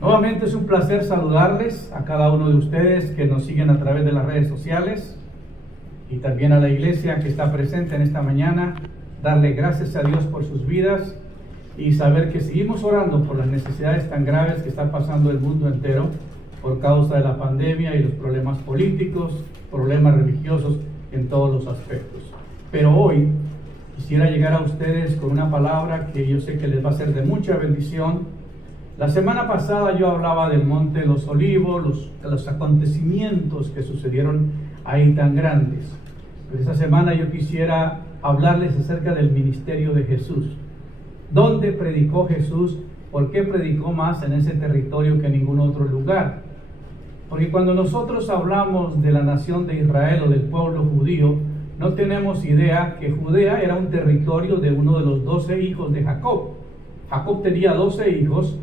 Nuevamente es un placer saludarles a cada uno de ustedes que nos siguen a través de las redes sociales y también a la iglesia que está presente en esta mañana. Darle gracias a Dios por sus vidas y saber que seguimos orando por las necesidades tan graves que está pasando el mundo entero por causa de la pandemia y los problemas políticos, problemas religiosos en todos los aspectos. Pero hoy quisiera llegar a ustedes con una palabra que yo sé que les va a ser de mucha bendición. La semana pasada yo hablaba del Monte de los Olivos, los acontecimientos que sucedieron ahí tan grandes. Pero esta semana yo quisiera hablarles acerca del ministerio de Jesús. ¿Dónde predicó Jesús? ¿Por qué predicó más en ese territorio que en ningún otro lugar? Porque cuando nosotros hablamos de la nación de Israel o del pueblo judío, no tenemos idea que Judea era un territorio de uno de los 12 hijos de Jacob. Jacob tenía 12 hijos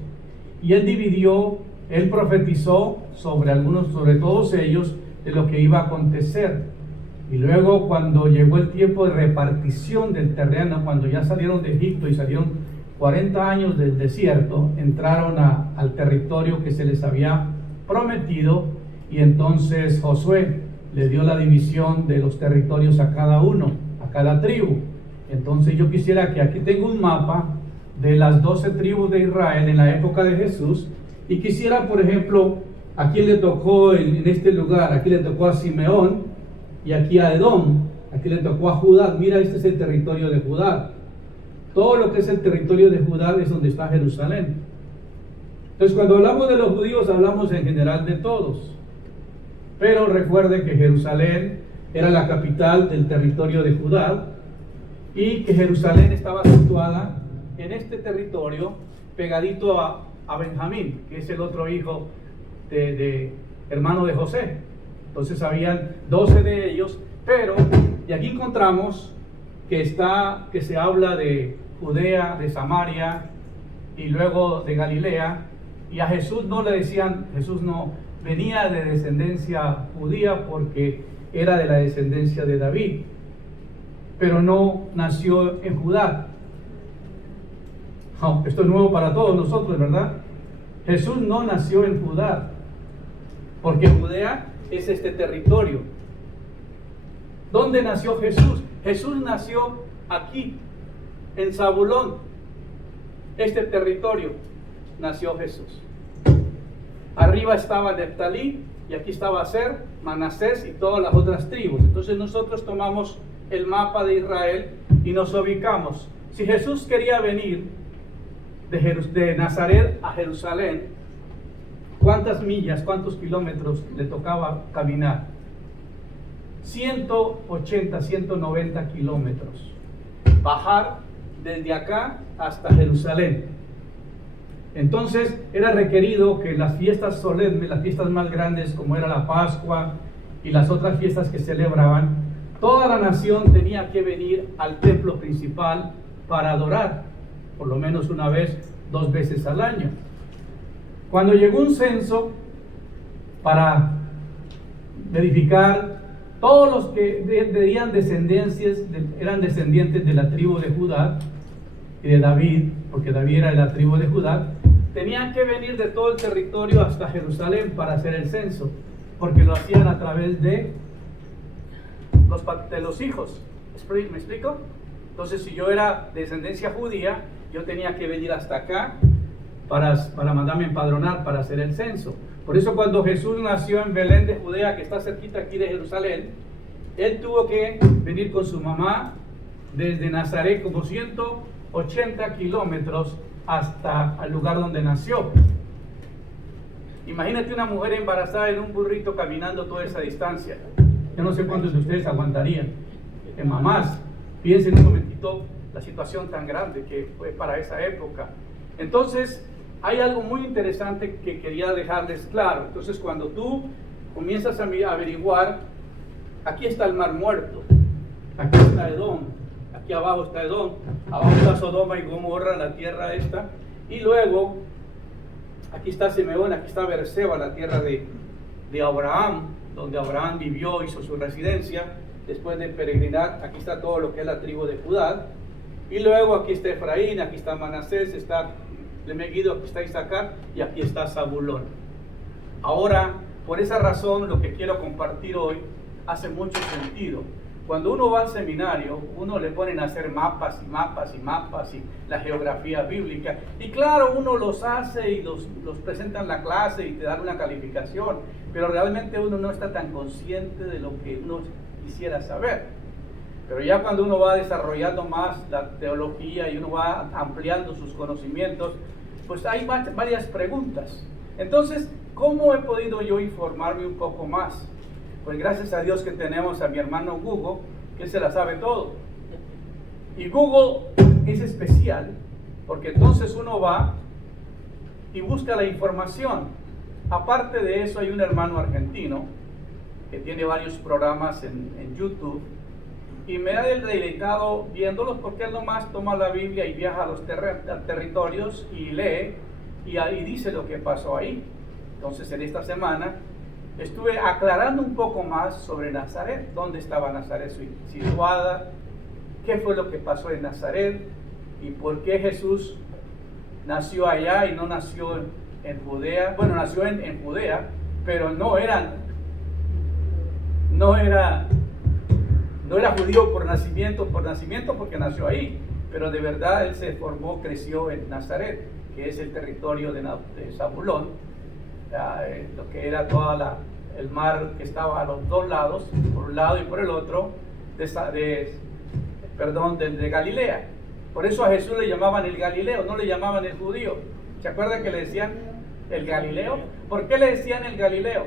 y él profetizó sobre todos ellos, de lo que iba a acontecer. Y luego, cuando llegó el tiempo de repartición del terreno, cuando ya salieron de Egipto y salieron 40 años del desierto, entraron al territorio que se les había prometido, y entonces Josué le dio la división de los territorios a cada uno, a cada tribu. Entonces yo quisiera que aquí tengo un mapa de las 12 tribus de Israel en la época de Jesús, y quisiera, por ejemplo, a quién le tocó en este lugar. Aquí le tocó a Simeón, y aquí a Edom. Aquí le tocó a Judá. Mira, este es el territorio de Judá. Todo lo que es el territorio de Judá es donde está Jerusalén. Entonces, cuando hablamos de los judíos, hablamos en general de todos. Pero recuerde que Jerusalén era la capital del territorio de Judá, y que Jerusalén estaba situada en este territorio, pegadito a Benjamín, que es el otro hijo hermano de José. Entonces habían 12 de ellos, pero y aquí encontramos que se habla de Judea, de Samaria y luego de Galilea. Y a Jesús no le decían, Jesús no venía de descendencia judía porque era de la descendencia de David, pero no nació en Judá. Esto es nuevo para todos nosotros, ¿verdad? Jesús no nació en Judá, porque Judea es este territorio. ¿Dónde nació Jesús? Jesús nació aquí, en Zabulón. Este territorio nació Jesús. Arriba estaba Neftalí, y aquí estaba Aser, Manasés y todas las otras tribus. Entonces nosotros tomamos el mapa de Israel y nos ubicamos. Si Jesús quería venir de Nazaret a Jerusalén, ¿cuántas millas, cuántos kilómetros le tocaba caminar? 180, 190 kilómetros. Bajar desde acá hasta Jerusalén. Entonces era requerido que las fiestas solemnes, las fiestas más grandes como era la Pascua y las otras fiestas que celebraban, toda la nación tenía que venir al templo principal para adorar, por lo menos una vez, 2 veces al año. Cuando llegó un censo para verificar todos los que eran descendientes de la tribu de Judá y de David, porque David era de la tribu de Judá, tenían que venir de todo el territorio hasta Jerusalén para hacer el censo, porque lo hacían a través de los hijos. ¿Me explico? Entonces, si yo era de descendencia judía, yo tenía que venir hasta acá para mandarme empadronar para hacer el censo. Por eso cuando Jesús nació en Belén de Judea, que está cerquita aquí de Jerusalén, él tuvo que venir con su mamá desde Nazaret, como 180 kilómetros hasta el lugar donde nació. Imagínate una mujer embarazada en un burrito caminando toda esa distancia. Yo no sé cuántos de ustedes aguantarían. Mamás, piensen un momentito la situación tan grande que fue para esa época. Entonces, hay algo muy interesante que quería dejarles claro. Entonces, cuando tú comienzas a averiguar, aquí está el Mar Muerto, aquí está Edom, aquí abajo está Edom, abajo está Sodoma y Gomorra, la tierra esta, y luego aquí está Simeón, aquí está Beerseba, la tierra de Abraham, donde Abraham vivió, hizo su residencia después de peregrinar. Aquí está todo lo que es la tribu de Judá, y luego aquí está Efraín, aquí está Manasés, está de Megiddo, aquí está Isaacar y aquí está Zabulón. Ahora, por esa razón, lo que quiero compartir hoy hace mucho sentido. Cuando uno va al seminario, uno le ponen a hacer mapas y mapas y mapas y la geografía bíblica. Y claro, uno los hace y los presenta en la clase y te dan una calificación. Pero realmente uno no está tan consciente de lo que uno quisiera saber. Pero ya cuando uno va desarrollando más la teología y uno va ampliando sus conocimientos, pues hay varias preguntas. Entonces, ¿cómo he podido yo informarme un poco más? Pues gracias a Dios que tenemos a mi hermano Google, que se la sabe todo. Y Google es especial, porque entonces uno va y busca la información. Aparte de eso, hay un hermano argentino que tiene varios programas en YouTube, y me ha deleitado viéndolos, porque él nomás toma la Biblia y viaja a los territorios y lee, y ahí dice lo que pasó ahí. Entonces, en esta semana estuve aclarando un poco más sobre Nazaret, dónde estaba Nazaret situada, qué fue lo que pasó en Nazaret y por qué Jesús nació allá y no nació en Judea. Bueno, nació en Judea, pero no era judío por nacimiento porque nació ahí, pero de verdad él se formó, creció en Nazaret, que es el territorio de Zabulón. Lo que era el mar que estaba a los dos lados, por un lado y por el otro, de Galilea. Por eso a Jesús le llamaban el Galileo, no le llamaban el judío. ¿Se acuerdan que le decían el Galileo? ¿Por qué le decían el Galileo?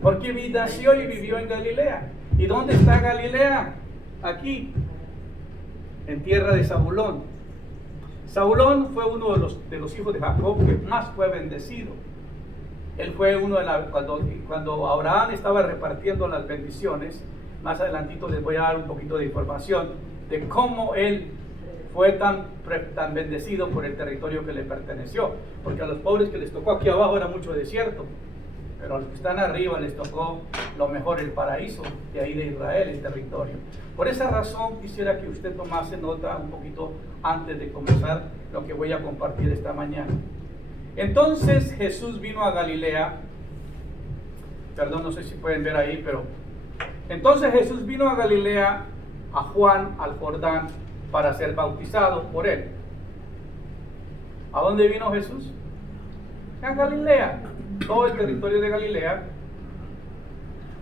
Porque nació y vivió en Galilea. ¿Y dónde está Galilea? Aquí, en tierra de Zabulón. Zabulón fue uno de los hijos de Jacob que más fue bendecido. Él fue uno cuando Abraham estaba repartiendo las bendiciones. Más adelantito les voy a dar un poquito de información de cómo él fue tan bendecido por el territorio que le perteneció. Porque a los pobres que les tocó aquí abajo era mucho desierto, pero a los que están arriba les tocó lo mejor, el paraíso de ahí de Israel, el territorio. Por esa razón quisiera que usted tomase nota un poquito antes de comenzar lo que voy a compartir esta mañana. Entonces Jesús vino a Galilea, no sé si pueden ver ahí, pero entonces Jesús vino a Galilea, a Juan, al Jordán, para ser bautizado por él. ¿A dónde vino Jesús? A Galilea, todo el territorio de Galilea,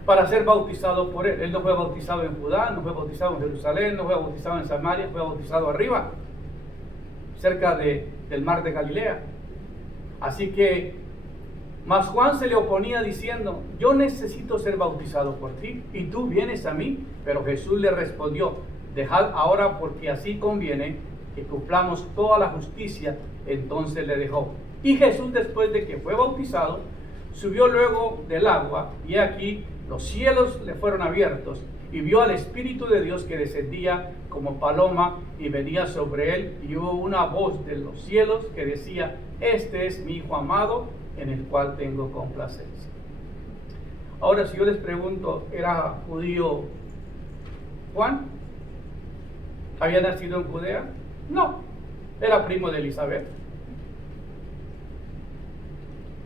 para ser bautizado por él. Él no fue bautizado en Judá, no fue bautizado en Jerusalén, no fue bautizado en Samaria, fue bautizado arriba, cerca del mar de Galilea. Así que, mas Juan se le oponía diciendo: yo necesito ser bautizado por ti, y tú vienes a mí. Pero Jesús le respondió: dejad ahora, porque así conviene que cumplamos toda la justicia. Entonces le dejó. Y Jesús, después de que fue bautizado, subió luego del agua, y aquí los cielos le fueron abiertos, y vio al Espíritu de Dios que descendía como paloma y venía sobre él, y hubo una voz de los cielos que decía: este es mi Hijo amado, en el cual tengo complacencia. Ahora, si yo les pregunto, ¿era judío Juan? ¿Había nacido en Judea? No, era primo de Elizabeth.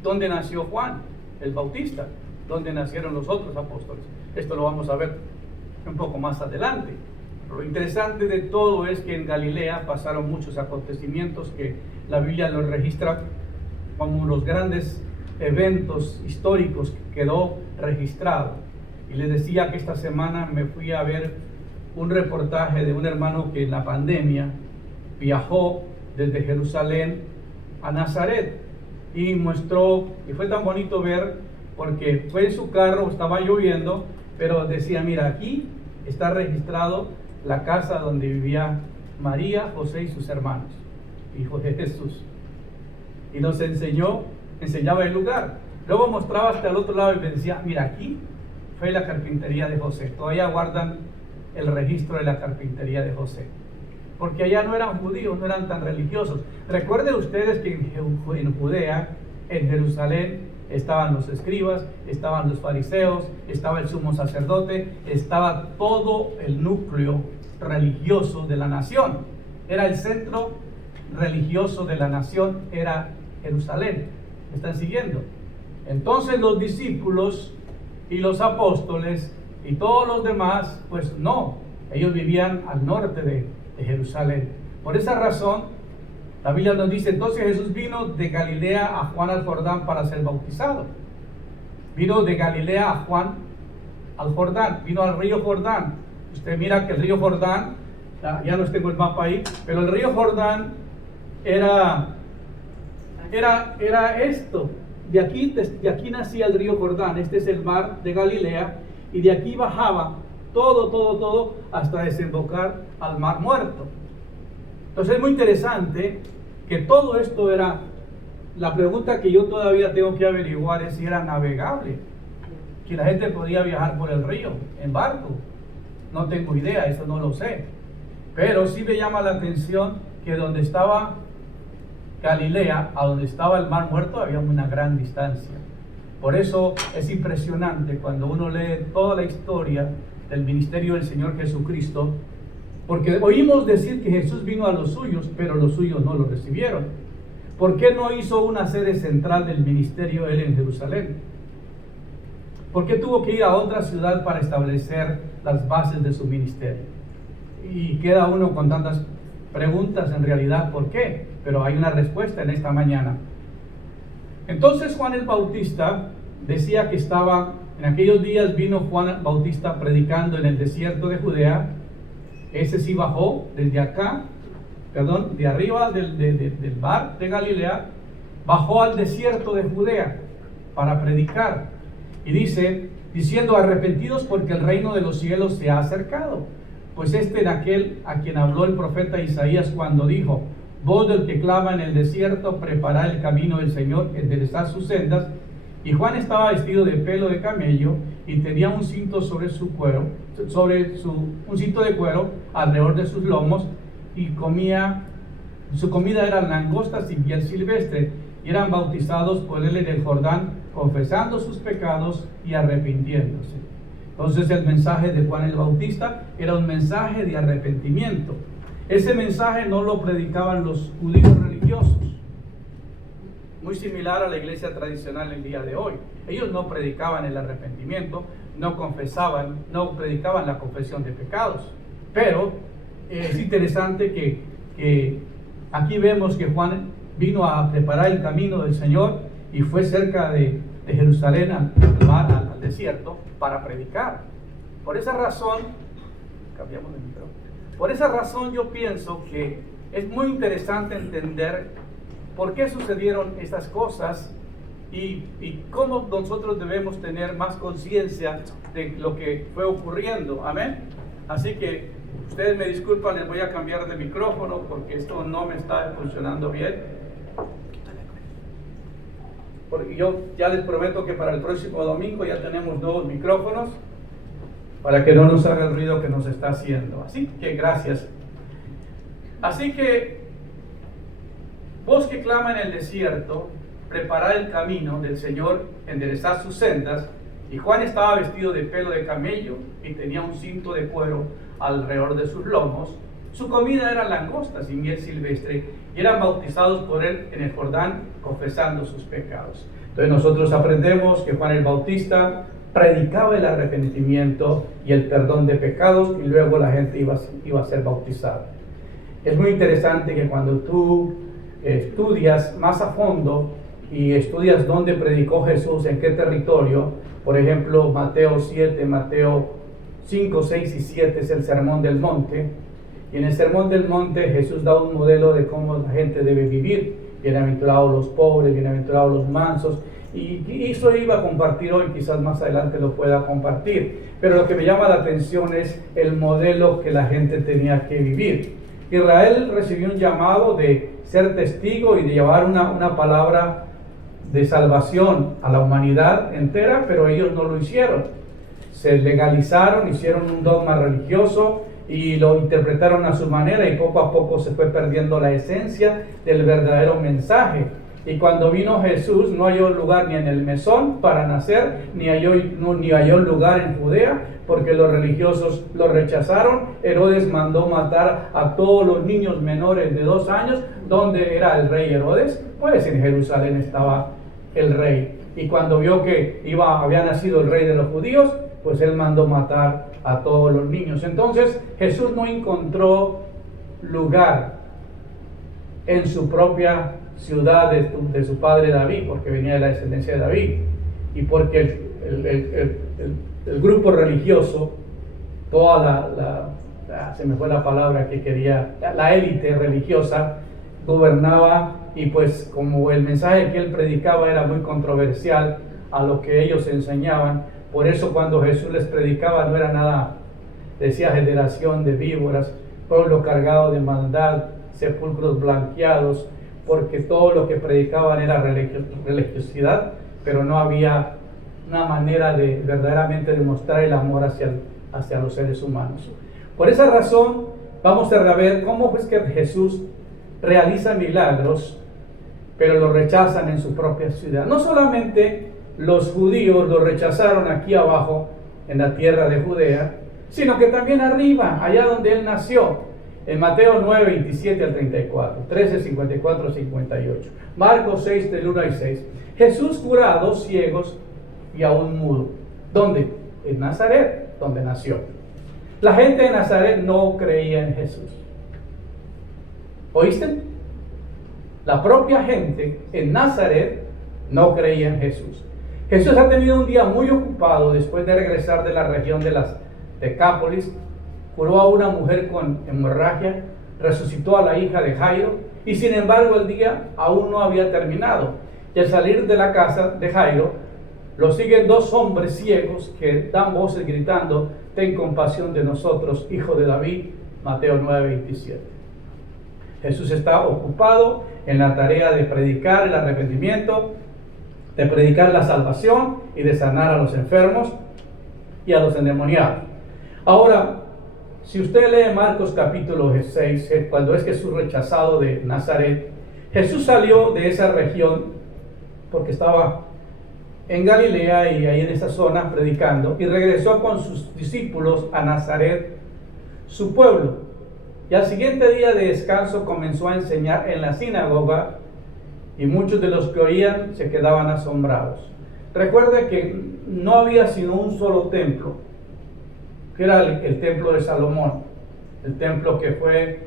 ¿Dónde nació Juan el Bautista? ¿Dónde nacieron los otros apóstoles? Esto lo vamos a ver un poco más adelante. Lo interesante de todo es que en Galilea pasaron muchos acontecimientos que la Biblia los registra como los grandes eventos históricos que quedó registrado. Y les decía que esta semana me fui a ver un reportaje de un hermano que en la pandemia viajó desde Jerusalén a Nazaret y mostró, y fue tan bonito ver, porque fue en su carro, estaba lloviendo, pero decía: mira, aquí está registrado la casa donde vivía María, José y sus hermanos, hijos de Jesús. Y nos enseñaba el lugar. Luego mostraba hasta el otro lado y me decía: mira, aquí fue la carpintería de José. Todavía guardan el registro de la carpintería de José, porque allá no eran judíos, no eran tan religiosos. Recuerden ustedes que en Judea, en Jerusalén, estaban los escribas, estaban los fariseos, estaba el sumo sacerdote, estaba todo el núcleo religioso de la nación. Era el centro religioso de la nación era Jerusalén. ¿Me están siguiendo? Entonces los discípulos y los apóstoles y todos los demás, pues no, ellos vivían al norte de Jerusalén. Por esa razón, la Biblia nos dice, entonces Jesús vino de Galilea a Juan al Jordán para ser bautizado. Vino de Galilea a Juan al Jordán, vino al río Jordán. Usted mira que el río Jordán, ya no tengo el mapa ahí, pero el río Jordán era esto. De aquí nacía el río Jordán. Este es el mar de Galilea, y de aquí bajaba todo hasta desembocar al mar Muerto. Entonces es muy interesante que todo esto era, la pregunta que yo todavía tengo que averiguar es si era navegable, que la gente podía viajar por el río en barco. No tengo idea, eso no lo sé, pero sí me llama la atención que donde estaba Galilea a donde estaba el mar Muerto había una gran distancia. Por eso es impresionante cuando uno lee toda la historia del ministerio del Señor Jesucristo, porque oímos decir que Jesús vino a los suyos, pero los suyos no lo recibieron. ¿Por qué no hizo una sede central del ministerio él en Jerusalén? ¿Por qué tuvo que ir a otra ciudad para establecer las bases de su ministerio? Y queda uno con tantas preguntas en realidad, ¿por qué? Pero hay una respuesta en esta mañana. Entonces Juan el Bautista decía que estaba, en aquellos días vino Juan el Bautista predicando en el desierto de Judea. Ese sí bajó desde acá, de arriba del mar de Galilea, bajó al desierto de Judea para predicar. Y dice, diciendo, arrepentidos porque el reino de los cielos se ha acercado. Pues este era aquel a quien habló el profeta Isaías cuando dijo, voz del que clama en el desierto, preparad el camino del Señor, enderezad sus sendas. Y Juan estaba vestido de pelo de camello y tenía un cinto sobre su cuero, un cinto de cuero alrededor de sus lomos, y su comida eran langostas y miel silvestre, y eran bautizados por él en el Jordán, confesando sus pecados y arrepintiéndose. Entonces el mensaje de Juan el Bautista era un mensaje de arrepentimiento. Ese mensaje no lo predicaban los judíos religiosos, muy similar a la iglesia tradicional el día de hoy. Ellos no predicaban el arrepentimiento, no confesaban, no predicaban la confesión de pecados. Pero es interesante que aquí vemos que Juan vino a preparar el camino del Señor y fue cerca de Jerusalén al desierto para predicar. Por esa razón, cambiamos de micrófono. Por esa razón yo pienso que es muy interesante entender por qué sucedieron estas cosas y cómo nosotros debemos tener más conciencia de lo que fue ocurriendo. Amén. Así que ustedes me disculpan, les voy a cambiar de micrófono porque esto no me está funcionando bien. Porque yo ya les prometo que para el próximo domingo ya tenemos nuevos micrófonos para que no nos haga el ruido que nos está haciendo. Así que gracias. Así que voz que clama en el desierto, preparad el camino del Señor, enderezad sus sendas. Y Juan estaba vestido de pelo de camello y tenía un cinto de cuero alrededor de sus lomos. Su comida era langostas y miel silvestre, y eran bautizados por él en el Jordán, confesando sus pecados. Entonces nosotros aprendemos que Juan el Bautista predicaba el arrepentimiento y el perdón de pecados, y luego la gente iba a ser bautizada. Es muy interesante que cuando tú estudias más a fondo y estudias dónde predicó Jesús, en qué territorio, por ejemplo, Mateo 7, Mateo 5, 6 y 7 es el Sermón del Monte, y en el Sermón del Monte Jesús da un modelo de cómo la gente debe vivir. Bienaventurados los pobres, bienaventurados los mansos, y eso iba a compartir hoy, quizás más adelante lo pueda compartir, pero lo que me llama la atención es el modelo que la gente tenía que vivir. Israel recibió un llamado de ser testigo y de llevar una palabra de salvación a la humanidad entera, pero ellos no lo hicieron. Se legalizaron, hicieron un dogma religioso y lo interpretaron a su manera, y poco a poco se fue perdiendo la esencia del verdadero mensaje. Y cuando vino Jesús, no halló lugar ni en el mesón para nacer, ni halló lugar en Judea, porque los religiosos lo rechazaron. Herodes mandó matar a todos los niños menores de 2 años. ¿Dónde era el rey Herodes? Pues en Jerusalén estaba el rey. Y cuando vio que había nacido el rey de los judíos, pues él mandó matar a todos los niños. Entonces Jesús no encontró lugar en su propia ciudad de su padre David, porque venía de la descendencia de David, y porque el grupo religioso, se me fue la palabra que quería, la élite religiosa gobernaba, y pues como el mensaje que él predicaba era muy controversial a lo que ellos enseñaban, por eso cuando Jesús les predicaba no era nada, decía generación de víboras, pueblo cargado de maldad, sepulcros blanqueados, porque todo lo que predicaban era religiosidad, pero no había una manera de verdaderamente demostrar el amor hacia los seres humanos. Por esa razón vamos a ver cómo es que Jesús realiza milagros, pero lo rechazan en su propia ciudad. No solamente los judíos lo rechazaron aquí abajo en la tierra de Judea, sino que también arriba, allá donde él nació, en Mateo 9, 27 al 34, 13, 54, 58, Marcos 6, del 1 al 6, Jesús cura a 2 ciegos y a un mudo. ¿Dónde? En Nazaret, donde nació. La gente de Nazaret no creía en Jesús. ¿Oíste? La propia gente en Nazaret no creía en Jesús. Jesús ha tenido un día muy ocupado después de regresar de la región de las Decápolis. Curó a una mujer con hemorragia, resucitó a la hija de Jairo, y sin embargo el día aún no había terminado. Y al salir de la casa de Jairo, lo siguen 2 hombres ciegos que dan voces gritando: ten compasión de nosotros, hijo de David. Mateo 9, 27. Jesús está ocupado en la tarea de predicar el arrepentimiento, de predicar la salvación y de sanar a los enfermos y a los endemoniados. Ahora, si usted lee Marcos capítulo 6, cuando es Jesús rechazado de Nazaret, Jesús salió de esa región porque estaba en Galilea y ahí en esa zona predicando, y regresó con sus discípulos a Nazaret, su pueblo. Y al siguiente día de descanso comenzó a enseñar en la sinagoga, y muchos de los que oían se quedaban asombrados. Recuerde que no había sino un solo templo, que era el templo de Salomón, el templo que fue,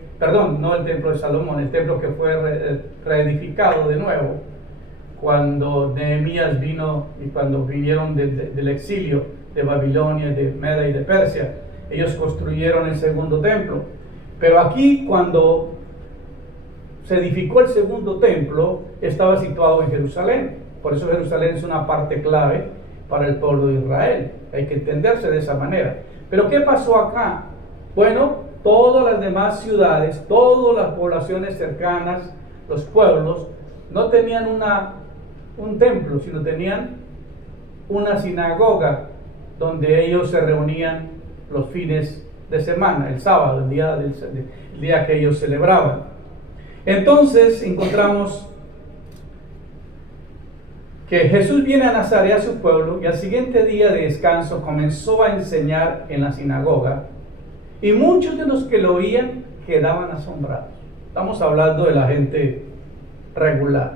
no el templo de Salomón, el templo que fue reedificado de nuevo cuando Nehemías vino y cuando vinieron del exilio de Babilonia, de Media y de Persia. Ellos construyeron el segundo templo. Pero aquí, cuando se edificó el segundo templo, estaba situado en Jerusalén. Por eso Jerusalén es una parte clave para el pueblo de Israel. Hay que entenderse de esa manera. Pero ¿qué pasó acá? Bueno, todas las demás ciudades, todas las poblaciones cercanas, los pueblos, no tenían un templo, sino tenían una sinagoga donde ellos se reunían los fines de semana, el sábado, el día que ellos celebraban. Entonces encontramos que Jesús viene a Nazaret, a su pueblo, y al siguiente día de descanso comenzó a enseñar en la sinagoga, y muchos de los que lo oían quedaban asombrados. Estamos hablando de la gente regular.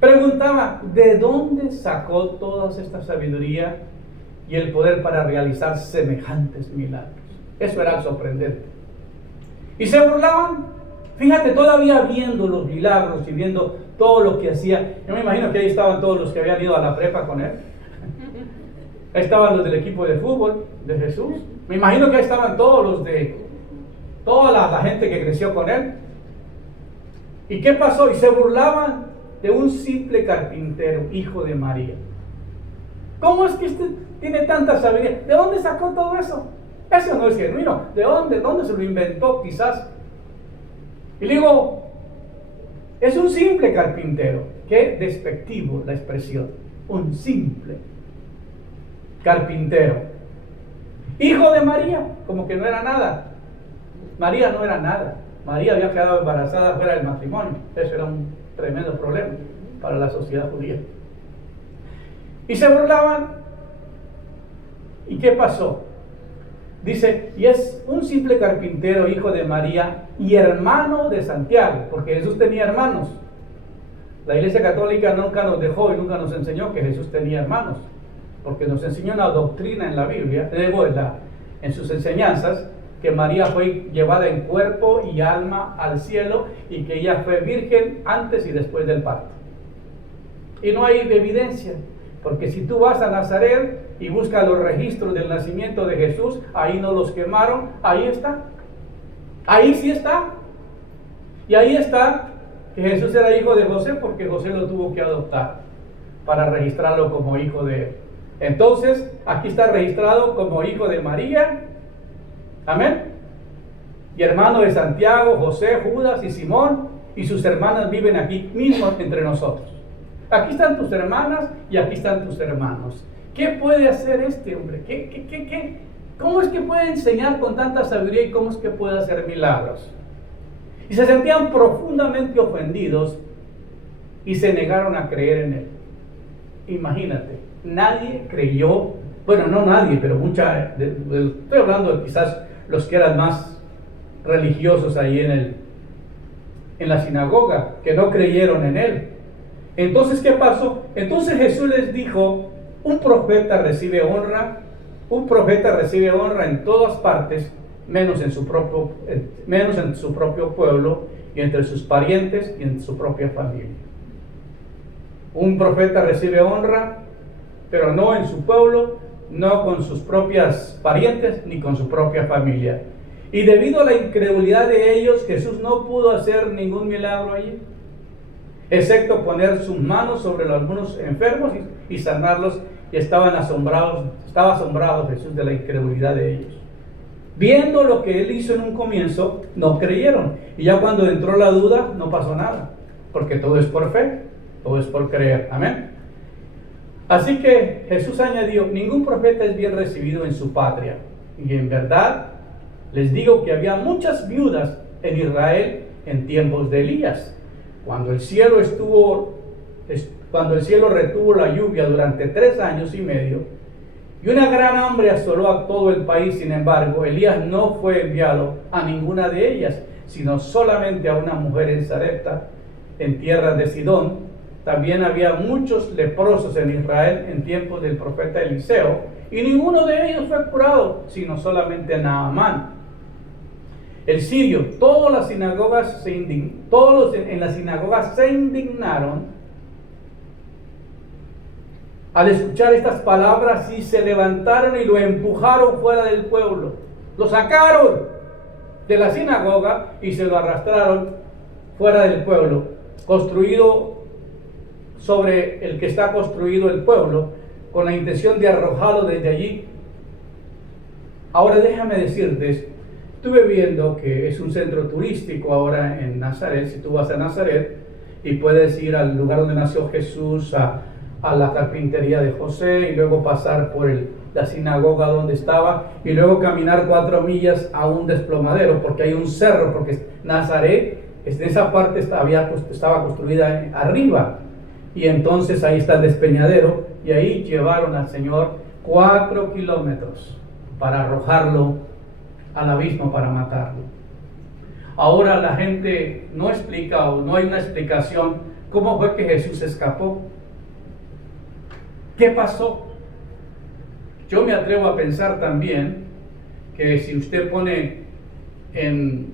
Preguntaba: ¿de dónde sacó toda esta sabiduría y el poder para realizar semejantes milagros? Eso era sorprendente. Y se burlaban. Fíjate, todavía viendo los milagros y viendo todo lo que hacía. Yo me imagino que ahí estaban todos los que habían ido a la prepa con él. Ahí estaban los del equipo de fútbol de Jesús. Me imagino que ahí estaban todos los de toda la gente que creció con él. ¿Y qué pasó? Y se burlaban de un simple carpintero, hijo de María. ¿Cómo es que este tiene tanta sabiduría? ¿De dónde sacó todo eso? Eso no es genuino. ¿De dónde se lo inventó quizás? Y digo, es un simple carpintero. Qué despectivo la expresión. Un simple carpintero. Hijo de María, como que no era nada. María no era nada. María había quedado embarazada fuera del matrimonio. Eso era un tremendo problema. para la sociedad judía. Y se burlaban. ¿Y qué pasó? Dice, y es un simple carpintero, hijo de María y hermano de Santiago, porque Jesús tenía hermanos. La Iglesia Católica nunca nos dejó y nunca nos enseñó que Jesús tenía hermanos, porque nos enseñó una doctrina en la Biblia, en sus enseñanzas, que María fue llevada en cuerpo y alma al cielo y que ella fue virgen antes y después del parto. Y no hay evidencia, porque si tú vas a Nazaret y buscas los registros del nacimiento de Jesús, ahí no los quemaron, ahí está. Ahí sí está. Y ahí está que Jesús era hijo de José, porque José lo tuvo que adoptar para registrarlo como hijo de él. Entonces, aquí está registrado como hijo de María, amén, y hermano de Santiago, José, Judas y Simón, y sus hermanas viven aquí mismo entre nosotros. Aquí están tus hermanas y aquí están tus hermanos. ¿Qué puede hacer este hombre? ¿Cómo es que puede enseñar con tanta sabiduría y cómo es que puede hacer milagros? Y se sentían profundamente ofendidos y se negaron a creer en él. Imagínate, nadie creyó, bueno, no nadie, pero estoy hablando de quizás los que eran más religiosos ahí en la sinagoga, que no creyeron en él. Entonces, ¿qué pasó? Entonces Jesús les dijo, un profeta recibe honra en todas partes, menos en su propio pueblo y entre sus parientes y en su propia familia. Un profeta recibe honra, pero no en su pueblo, no con sus propias parientes ni con su propia familia. Y debido a la incredulidad de ellos, Jesús no pudo hacer ningún milagro allí, excepto poner sus manos sobre algunos enfermos y sanarlos, y estaba asombrado Jesús de la incredulidad de ellos. Viendo lo que él hizo en un comienzo, no creyeron, y ya cuando entró la duda, no pasó nada, porque todo es por fe, todo es por creer, amén. Así que Jesús añadió, ningún profeta es bien recibido en su patria, y en verdad les digo que había muchas viudas en Israel en tiempos de Elías, cuando el cielo retuvo la lluvia durante 3 años y medio, y una gran hambre asoló a todo el país. Sin embargo, Elías no fue enviado a ninguna de ellas, sino solamente a una mujer en Sarepta, en tierra de Sidón. También había muchos leprosos en Israel en tiempos del profeta Eliseo, y ninguno de ellos fue curado, sino solamente Naamán, el sirio. Todos en las sinagogas se indignaron al escuchar estas palabras y se levantaron y lo empujaron fuera del pueblo. Lo sacaron de la sinagoga y se lo arrastraron fuera del pueblo, construido sobre el que está construido el pueblo, con la intención de arrojarlo desde allí. Ahora déjame decirte, estuve viendo que es un centro turístico ahora en Nazaret. Si tú vas a Nazaret y puedes ir al lugar donde nació Jesús, a la carpintería de José, y luego pasar por la sinagoga donde estaba, y luego caminar 4 millas a un desplomadero, porque hay un cerro, porque Nazaret, en esa parte estaba construida arriba, y entonces ahí está el despeñadero, y ahí llevaron al Señor 4 kilómetros para arrojarlo al abismo, para matarlo. Ahora la gente no explica, o no hay una explicación cómo fue que Jesús escapó. ¿Qué pasó? Yo me atrevo a pensar también que si usted pone en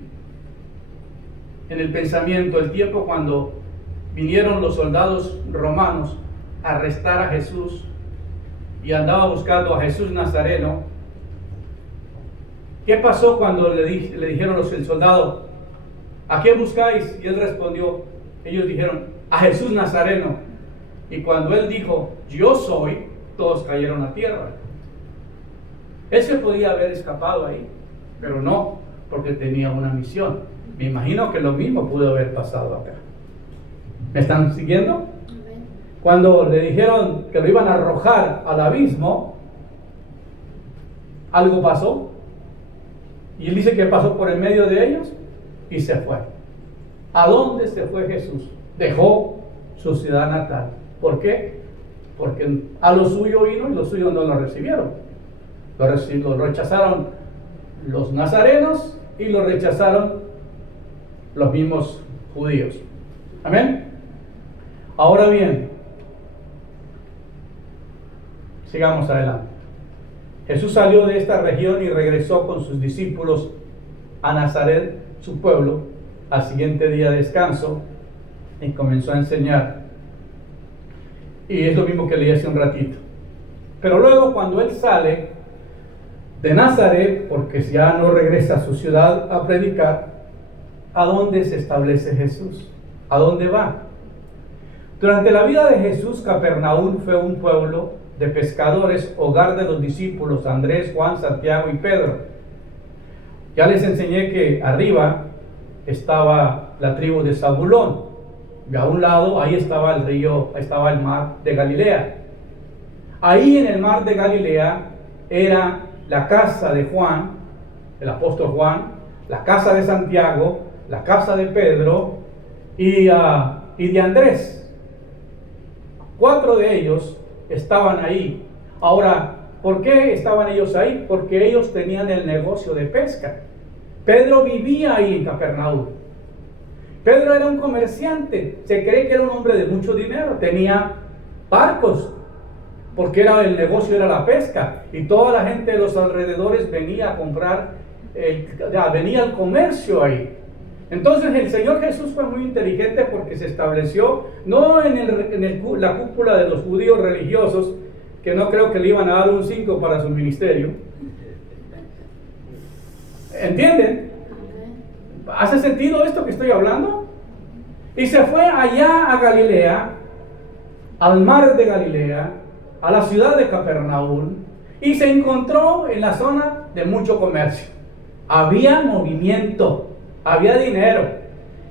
el pensamiento el tiempo cuando vinieron los soldados romanos a arrestar a Jesús y andaba buscando a Jesús Nazareno, ¿qué pasó cuando le dijeron el soldado, ¿a quién buscáis? Y él respondió, ellos dijeron, a Jesús Nazareno. Y cuando él dijo, yo soy, todos cayeron a tierra. Él se podía haber escapado ahí, pero no, porque tenía una misión. Me imagino que lo mismo pudo haber pasado acá. ¿Me están siguiendo? Cuando le dijeron que lo iban a arrojar al abismo, algo pasó. Y él dice que pasó por el medio de ellos y se fue. ¿A dónde se fue Jesús? Dejó su ciudad natal. ¿Por qué? Porque a lo suyo vino y los suyos no lo recibieron. Lo rechazaron los nazarenos y lo rechazaron los mismos judíos. Amén. Ahora bien, sigamos adelante. Jesús salió de esta región y regresó con sus discípulos a Nazaret, su pueblo, al siguiente día de descanso, y comenzó a enseñar. Y es lo mismo que leí hace un ratito. Pero luego, cuando él sale de Nazaret, porque ya no regresa a su ciudad a predicar, ¿a dónde se establece Jesús? ¿A dónde va? Durante la vida de Jesús, Capernaum fue un pueblo de pescadores, hogar de los discípulos Andrés, Juan, Santiago y Pedro. Ya les enseñé que arriba estaba la tribu de Zabulón, y a un lado ahí estaba el río, estaba el mar de Galilea. Ahí en el mar de Galilea era la casa de Juan, el apóstol Juan, la casa de Santiago, la casa de Pedro y de Andrés. 4 de ellos estaban ahí. Ahora, ¿por qué estaban ellos ahí? Porque ellos tenían el negocio de pesca. Pedro vivía ahí en Capernaum. Pedro era un comerciante. Se cree que era un hombre de mucho dinero. Tenía barcos, porque el negocio era la pesca. Y toda la gente de los alrededores venía a comprar, venía al comercio ahí. Entonces el Señor Jesús fue muy inteligente porque se estableció no en la cúpula de los judíos religiosos, que no creo que le iban a dar un 5 para su ministerio. ¿Entienden? ¿Hace sentido esto que estoy hablando? Y se fue allá a Galilea, al mar de Galilea, a la ciudad de Capernaum, y se encontró en la zona de mucho comercio. Había movimiento. Había dinero.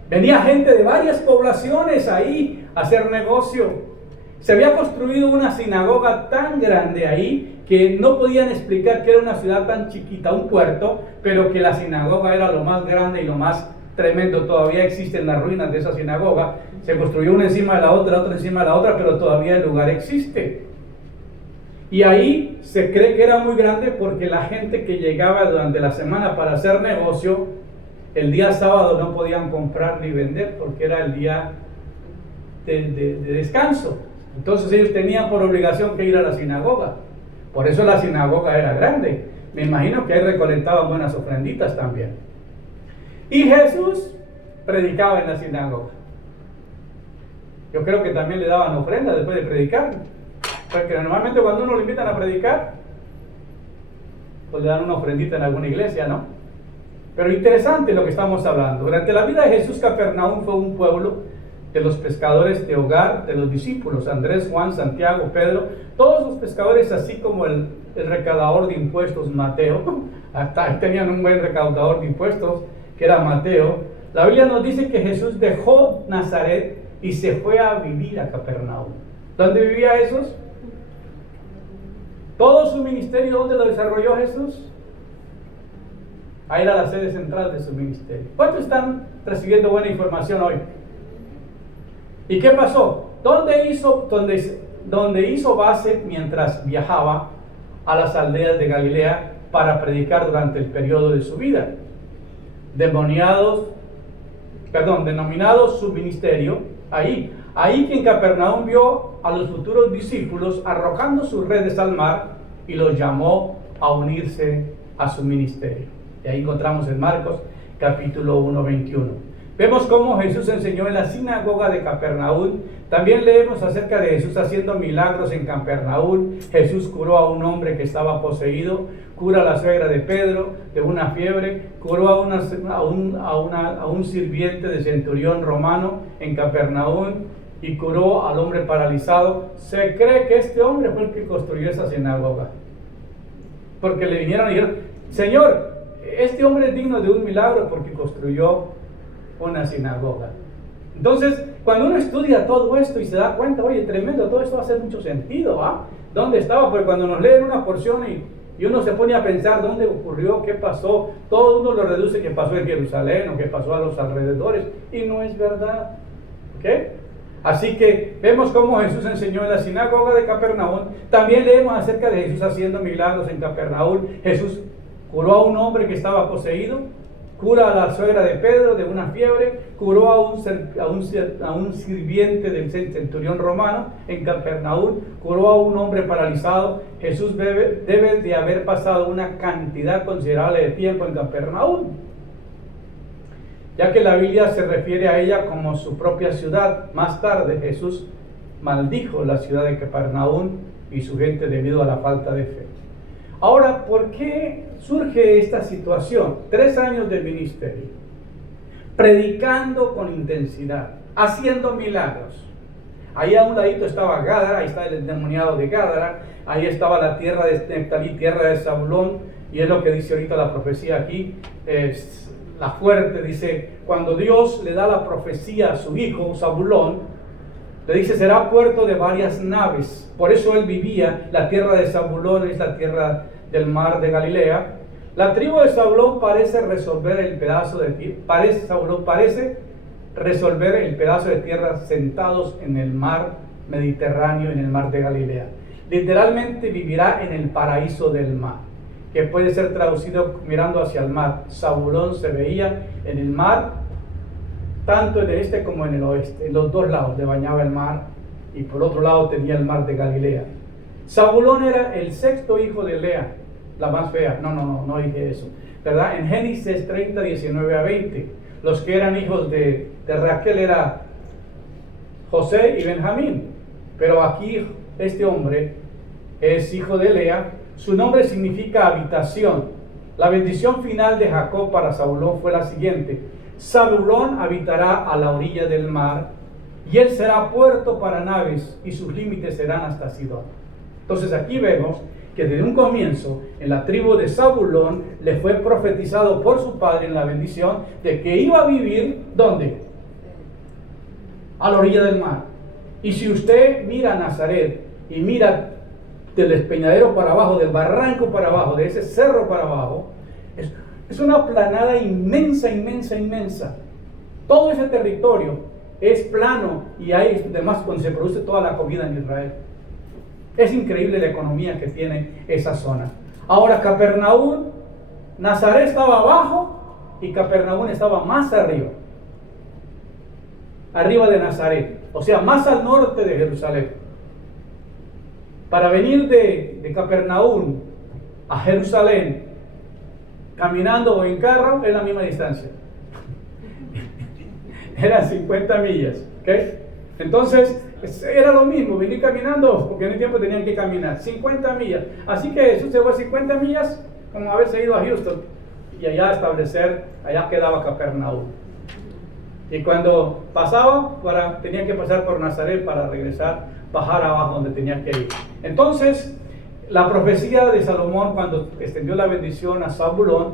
Venía gente de varias poblaciones ahí a hacer negocio. Se había construido una sinagoga tan grande ahí que no podían explicar que era una ciudad tan chiquita, un puerto, pero que la sinagoga era lo más grande y lo más tremendo. Todavía existen las ruinas de esa sinagoga. Se construyó una encima de la otra encima de la otra, pero todavía el lugar existe. Y ahí se cree que era muy grande porque la gente que llegaba durante la semana para hacer negocio, el día sábado no podían comprar ni vender porque era el día de descanso. Entonces ellos tenían por obligación que ir a la sinagoga. Por eso la sinagoga era grande. Me imagino que ahí recolectaban buenas ofrenditas también. Y Jesús predicaba en la sinagoga. Yo creo que también le daban ofrendas después de predicar. Porque normalmente cuando uno lo invitan a predicar, pues le dan una ofrendita en alguna iglesia, ¿no? Pero interesante lo que estamos hablando. Durante la vida de Jesús, Capernaum fue un pueblo de los pescadores de hogar, de los discípulos, Andrés, Juan, Santiago, Pedro, todos los pescadores, así como el recaudador de impuestos, Mateo. Hasta tenían un buen recaudador de impuestos, que era Mateo. La Biblia nos dice que Jesús dejó Nazaret y se fue a vivir a Capernaum. ¿Dónde vivía Jesús? Todo su ministerio, ¿dónde lo desarrolló Jesús? Ahí era la sede central de su ministerio. ¿Cuántos están recibiendo buena información hoy? ¿Y qué pasó? ¿Dónde hizo base mientras viajaba a las aldeas de Galilea para predicar durante el periodo de su vida? Denominados su ministerio, ahí que en Capernaum vio a los futuros discípulos arrojando sus redes al mar y los llamó a unirse a su ministerio. Y ahí encontramos en Marcos capítulo 1, 21. Vemos cómo Jesús enseñó en la sinagoga de Capernaum. También leemos acerca de Jesús haciendo milagros en Capernaum. Jesús curó a un hombre que estaba poseído, cura a la suegra de Pedro de una fiebre, curó a un sirviente de centurión romano en Capernaum y curó al hombre paralizado. Se cree que este hombre fue el que construyó esa sinagoga, porque le vinieron y dijeron: Señor, este hombre es digno de un milagro porque construyó una sinagoga. Entonces, cuando uno estudia todo esto y se da cuenta, oye, tremendo, todo esto va a hacer mucho sentido, ¿va? ¿Dónde estaba? Porque cuando nos leen una porción y uno se pone a pensar dónde ocurrió, qué pasó, todo uno lo reduce que pasó en Jerusalén o que pasó a los alrededores, y no es verdad. ¿Ok? Así que vemos cómo Jesús enseñó en la sinagoga de Capernaum. También leemos acerca de Jesús haciendo milagros en Capernaum. Jesús curó a un hombre que estaba poseído, cura a la suegra de Pedro de una fiebre, curó a un sirviente del centurión romano en Capernaum, curó a un hombre paralizado. Jesús debe de haber pasado una cantidad considerable de tiempo en Capernaum, ya que la Biblia se refiere a ella como su propia ciudad. Más tarde Jesús maldijo la ciudad de Capernaum y su gente debido a la falta de fe. Ahora, ¿por qué surge esta situación? 3 años de ministerio, predicando con intensidad, haciendo milagros. Ahí a un ladito estaba Gádara, ahí está el endemoniado de Gádara, ahí estaba la tierra de Neftalí, tierra de Zabulón, y es lo que dice ahorita la profecía aquí, la fuerte, dice, cuando Dios le da la profecía a su hijo, Zabulón, le dice, será puerto de varias naves. Por eso él vivía, la tierra de Zabulón es la tierra del mar de Galilea. La tribu de Zabulón parece resolver el pedazo de tierra sentados en el mar Mediterráneo, en el mar de Galilea. Literalmente vivirá en el paraíso del mar, que puede ser traducido mirando hacia el mar. Zabulón se veía en el mar, tanto en el este como en el oeste. En los dos lados le bañaba el mar, y por otro lado tenía el mar de Galilea. Zabulón era el 6º hijo de Lea, la más fea. No dije eso, ¿verdad? En Génesis 30, 19 a 20, los que eran hijos de Raquel era José y Benjamín. Pero aquí este hombre es hijo de Lea. Su nombre significa habitación. La bendición final de Jacob para Zabulón fue la siguiente: Zabulón habitará a la orilla del mar, y él será puerto para naves, y sus límites serán hasta Sidón. Entonces aquí vemos que desde un comienzo en la tribu de Zabulón le fue profetizado por su padre en la bendición de que iba a vivir, ¿dónde? A la orilla del mar. Y si usted mira Nazaret y mira del despeñadero para abajo, del barranco para abajo, de ese cerro para abajo, es una planada inmensa. Todo ese territorio es plano, y ahí además cuando se produce toda la comida en Israel. Es increíble la economía que tiene esa zona. Ahora Capernaum, Nazaret estaba abajo y Capernaum estaba más arriba de Nazaret, o sea, más al norte de Jerusalén. Para venir de Capernaum a Jerusalén caminando o en carro es la misma distancia. Eran 50 millas, ¿ok? Entonces era lo mismo, venir caminando, porque en el tiempo tenían que caminar 50 millas. Así que Jesús se fue 50 millas, como haberse ido a Houston, y allá allá quedaba Capernaum. Y cuando pasaba, tenían que pasar por Nazaret para regresar, bajar abajo donde tenían que ir. Entonces, la profecía de Salomón, cuando extendió la bendición a Zabulón,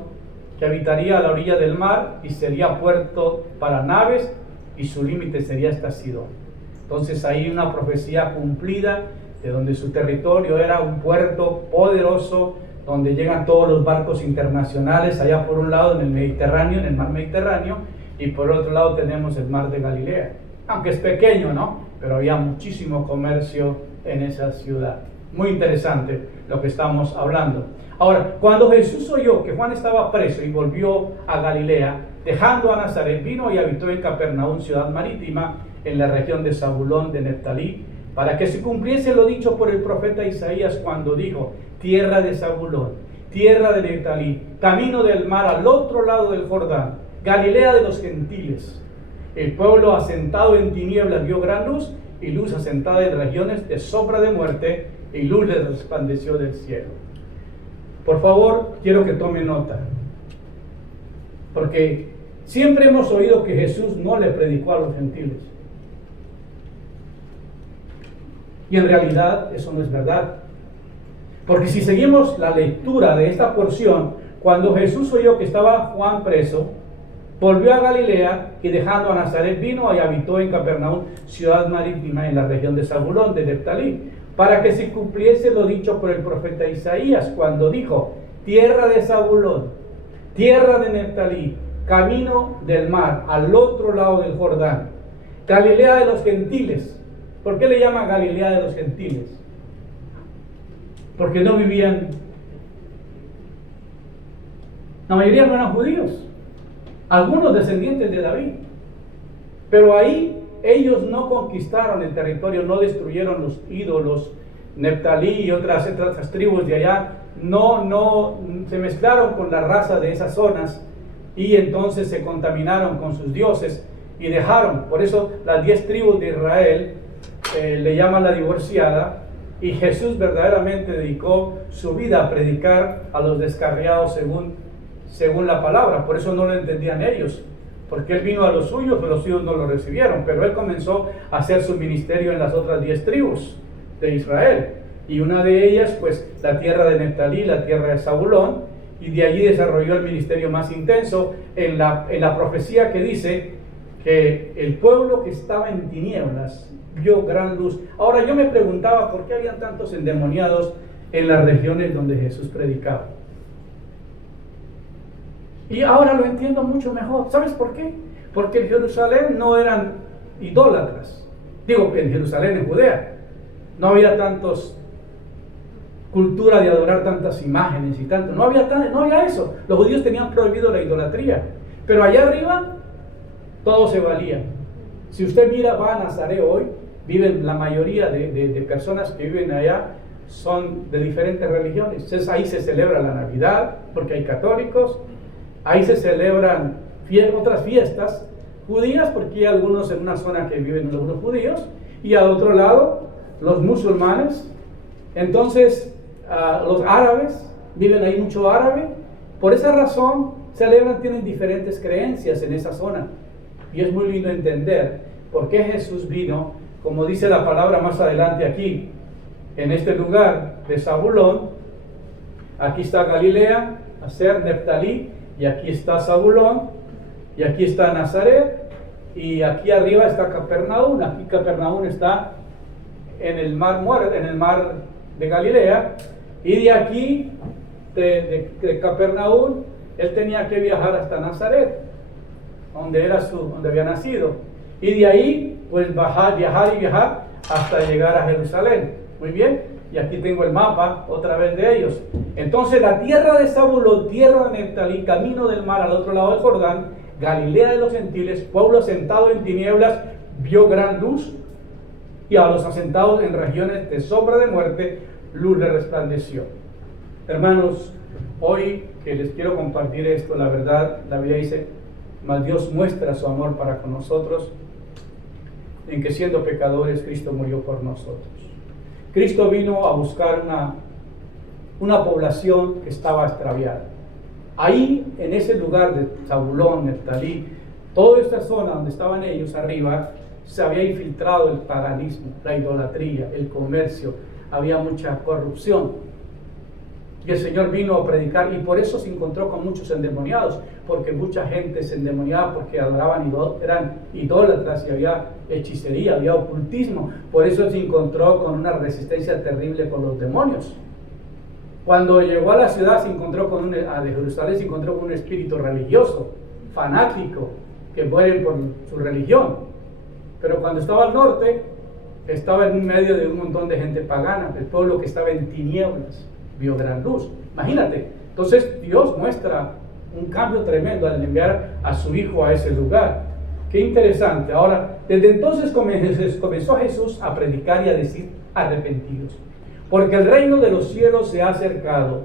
que habitaría a la orilla del mar y sería puerto para naves, y su límite sería hasta Sidón. Entonces ahí una profecía cumplida, de donde su territorio era un puerto poderoso, donde llegan todos los barcos internacionales, allá por un lado en el Mediterráneo, en el mar Mediterráneo, y por otro lado tenemos el mar de Galilea, aunque es pequeño, ¿no? Pero había muchísimo comercio en esa ciudad. Muy interesante lo que estamos hablando. Ahora, cuando Jesús oyó que Juan estaba preso y volvió a Galilea, dejando a Nazaret, vino y habitó en Capernaum, ciudad marítima, en la región de Zabulón de Neftalí, para que se cumpliese lo dicho por el profeta Isaías cuando dijo: tierra de Zabulón, tierra de Neftalí, camino del mar al otro lado del Jordán, Galilea de los gentiles. El pueblo asentado en tinieblas vio gran luz, y luz asentada en regiones de sombra de muerte, y luz les resplandeció del cielo. Por favor, quiero que tome nota, porque siempre hemos oído que Jesús no le predicó a los gentiles, y en realidad eso no es verdad. Porque si seguimos la lectura de esta porción, cuando Jesús oyó que estaba Juan preso, volvió a Galilea, y dejando a Nazaret vino y habitó en Capernaum, ciudad marítima en la región de Zabulón de Neftalí, para que se cumpliese lo dicho por el profeta Isaías cuando dijo: tierra de Zabulón, tierra de Neftalí, camino del mar al otro lado del Jordán, Galilea de los gentiles. ¿Por qué le llama Galilea de los gentiles? Porque no vivían, la mayoría no eran judíos, algunos descendientes de David, pero ahí ellos no conquistaron el territorio, no destruyeron los ídolos. Neftalí y otras tribus de allá no se mezclaron con la raza de esas zonas y entonces se contaminaron con sus dioses y dejaron. Por eso las 10 tribus de Israel le llaman la divorciada, y Jesús verdaderamente dedicó su vida a predicar a los descarriados según la palabra. Por eso no lo entendían ellos, porque él vino a los suyos, pero los suyos no lo recibieron. Pero él comenzó a hacer su ministerio en las otras 10 tribus de Israel, y una de ellas, pues, la tierra de Neftalí, la tierra de Zabulón, y de allí desarrolló el ministerio más intenso en la profecía que dice que el pueblo que estaba en tinieblas vio gran luz. Ahora yo me preguntaba por qué habían tantos endemoniados en las regiones donde Jesús predicaba. Y ahora lo entiendo mucho mejor. ¿Sabes por qué? Porque en Jerusalén no eran idólatras. Digo, en Jerusalén, en Judea, no había tantos cultura de adorar tantas imágenes y tanto. No había eso. Los judíos tenían prohibido la idolatría. Pero allá arriba todo se valía. Si usted va a Nazaret hoy, viven la mayoría de personas que viven allá son de diferentes religiones. Entonces ahí se celebra la Navidad, porque hay católicos. Ahí se celebran otras fiestas judías, porque hay algunos en una zona que viven algunos judíos, y al otro lado los musulmanes. Entonces los árabes, viven ahí mucho árabe. Por esa razón tienen diferentes creencias en esa zona, y es muy lindo entender por qué Jesús vino, como dice la palabra más adelante aquí, en este lugar de Zabulón. Aquí está Galilea, Aser, Neftalí, y aquí está Zabulón, y aquí está Nazaret, y aquí arriba está Capernaum. Aquí Capernaum está en el mar de Galilea, y de aquí, de Capernaum, él tenía que viajar hasta Nazaret, donde había nacido, y de ahí pues viajar hasta llegar a Jerusalén. Muy bien, y aquí tengo el mapa otra vez de ellos. Entonces la tierra de Zabulón, tierra de Neftalí, camino del mar al otro lado del Jordán, Galilea de los gentiles, pueblo asentado en tinieblas, vio gran luz, y a los asentados en regiones de sombra de muerte, luz le resplandeció. Hermanos, hoy que les quiero compartir esto, la verdad, la Biblia dice: mas Dios muestra su amor para con nosotros, en que siendo pecadores, Cristo murió por nosotros. Cristo vino a buscar una población que estaba extraviada. Ahí, en ese lugar de Zabulón, Neftalí, toda esta zona donde estaban ellos arriba, se había infiltrado el paganismo, la idolatría, el comercio, había mucha corrupción. Y el Señor vino a predicar, y por eso se encontró con muchos endemoniados, porque mucha gente se endemoniaba porque adoraban, eran idólatras, y había hechicería, había ocultismo. Por eso se encontró con una resistencia terrible con los demonios. Cuando llegó a la ciudad, de Jerusalén, se encontró con un espíritu religioso, fanático, que mueren por su religión. Pero cuando estaba al norte, estaba en medio de un montón de gente pagana, el pueblo que estaba en tinieblas vio gran luz. Imagínate. Entonces Dios muestra un cambio tremendo al enviar a su Hijo a ese lugar. Qué interesante. Ahora, desde entonces comenzó Jesús a predicar y a decir: arrepentidos, porque el reino de los cielos se ha acercado.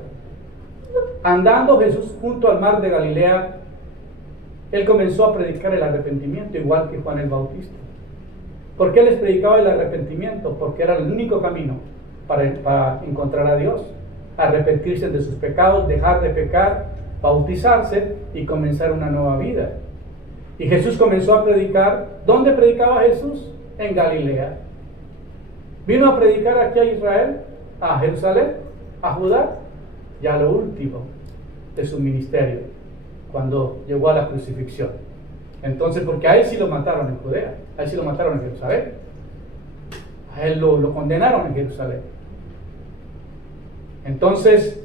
Andando Jesús junto al mar de Galilea, él comenzó a predicar el arrepentimiento, igual que Juan el Bautista. ¿Por qué les predicaba el arrepentimiento? Porque era el único camino para encontrar a Dios. Arrepentirse de sus pecados, dejar de pecar, bautizarse y comenzar una nueva vida. Y Jesús comenzó a predicar. ¿Dónde predicaba Jesús? En Galilea. Vino a predicar aquí a Israel, a Jerusalén, a Judá, y a lo último de su ministerio, cuando llegó a la crucifixión. Entonces, porque a él sí lo mataron en Judea, a él sí lo mataron en Jerusalén, a él lo condenaron en Jerusalén. Entonces,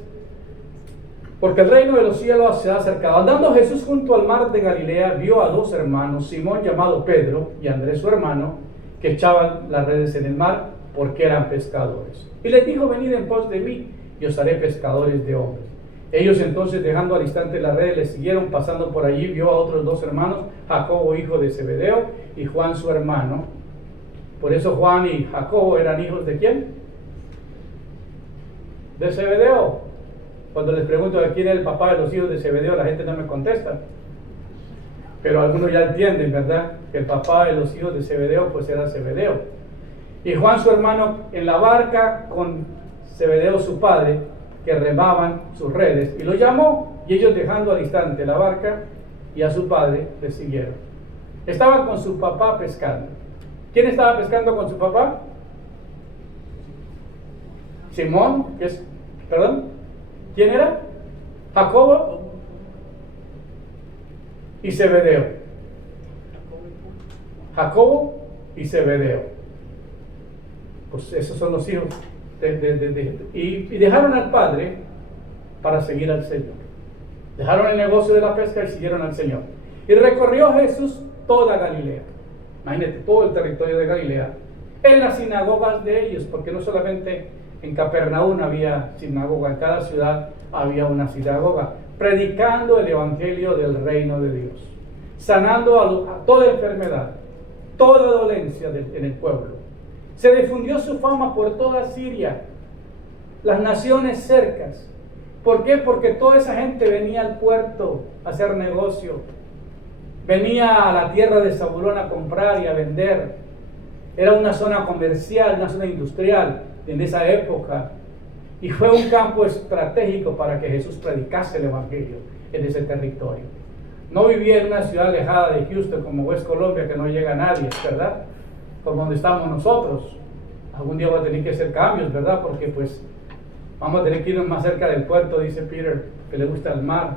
porque el reino de los cielos se ha acercado. Andando Jesús junto al mar de Galilea, vio a dos hermanos, Simón llamado Pedro y Andrés su hermano, que echaban las redes en el mar, porque eran pescadores. Y les dijo: venid en pos de mí, y os haré pescadores de hombres. Ellos entonces, dejando al instante las redes, les siguieron. Pasando por allí, vio a otros dos hermanos, Jacobo hijo de Zebedeo y Juan su hermano. Por eso Juan y Jacobo eran hijos ¿de quién? De Zebedeo. Cuando les pregunto de quién es el papá de los hijos de Zebedeo, la gente no me contesta. Pero algunos ya entienden, ¿verdad? Que el papá de los hijos de Zebedeo pues era Zebedeo. Y Juan su hermano en la barca con Zebedeo su padre, que remaban sus redes, y lo llamó, y ellos, dejando al instante la barca y a su padre, le siguieron. Estaban con su papá pescando. ¿Quién estaba pescando con su papá? Simón, ¿quién era? Jacobo y Zebedeo. Jacobo y Zebedeo. Pues esos son los hijos. Y dejaron al Padre para seguir al Señor. Dejaron el negocio de la pesca y siguieron al Señor. Y recorrió Jesús toda Galilea. Imagínate, todo el territorio de Galilea, en las sinagogas de ellos, porque no solamente en Capernaum había sinagoga, en cada ciudad había una sinagoga, predicando el evangelio del reino de Dios, sanando a toda enfermedad, toda dolencia en el pueblo. Se difundió su fama por toda Siria, las naciones cercas. ¿Por qué? Porque toda esa gente venía al puerto a hacer negocio, venía a la tierra de Zabulón a comprar y a vender. Era una zona comercial, una zona industrial en esa época, y fue un campo estratégico para que Jesús predicase el evangelio en ese territorio. No vivía en una ciudad alejada de Houston como West Colombia, que no llega nadie, ¿verdad? Como donde estamos nosotros. Algún día va a tener que hacer cambios, ¿verdad? Porque pues vamos a tener que irnos más cerca del puerto, dice Peter, que le gusta el mar.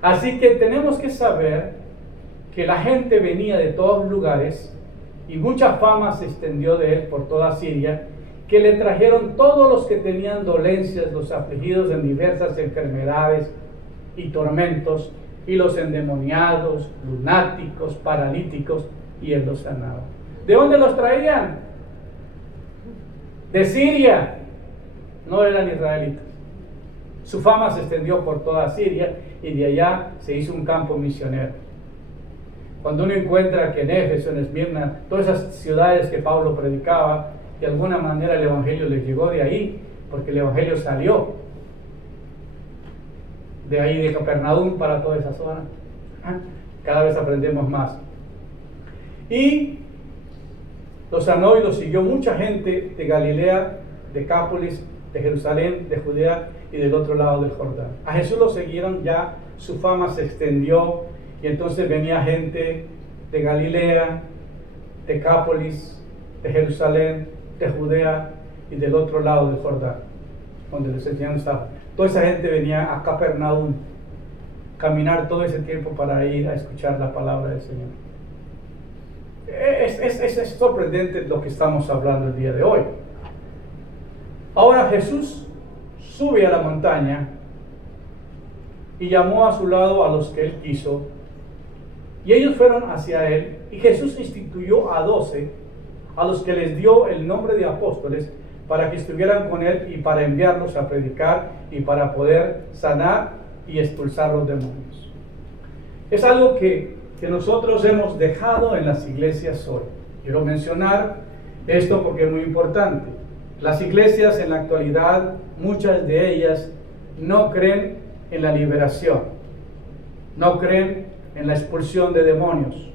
Así que tenemos que saber que la gente venía de todos lugares, y mucha fama se extendió de él por toda Siria, que le trajeron todos los que tenían dolencias, los afligidos en diversas enfermedades y tormentos, y los endemoniados, lunáticos, paralíticos, y él los sanaba. ¿De dónde los traían? De Siria. No eran israelitas. Su fama se extendió por toda Siria, y de allá se hizo un campo misionero. Cuando uno encuentra que en Éfeso, en Esmirna, todas esas ciudades que Pablo predicaba, de alguna manera el evangelio les llegó de ahí, porque el evangelio salió de ahí, de Capernaum, para toda esa zona. Cada vez aprendemos más. Y los sanó y los siguió mucha gente de Galilea, de Decápolis, de Jerusalén, de Judea y del otro lado del Jordán. A Jesús lo siguieron, ya su fama se extendió, y entonces venía gente de Galilea, de Decápolis, de Jerusalén, de Judea y del otro lado del Jordán, donde el Señor estaba. Toda esa gente venía a Capernaum, caminar todo ese tiempo para ir a escuchar la palabra del Señor. Es sorprendente lo que estamos hablando el día de hoy. Ahora Jesús sube a la montaña y llamó a su lado a los que él quiso, y ellos fueron hacia él, y Jesús instituyó a 12, a los que les dio el nombre de apóstoles, para que estuvieran con él y para enviarlos a predicar y para poder sanar y expulsar los demonios. Es algo que nosotros hemos dejado en las iglesias hoy. Quiero mencionar esto porque es muy importante. Las iglesias en la actualidad, muchas de ellas no creen en la liberación, no creen en la expulsión de demonios,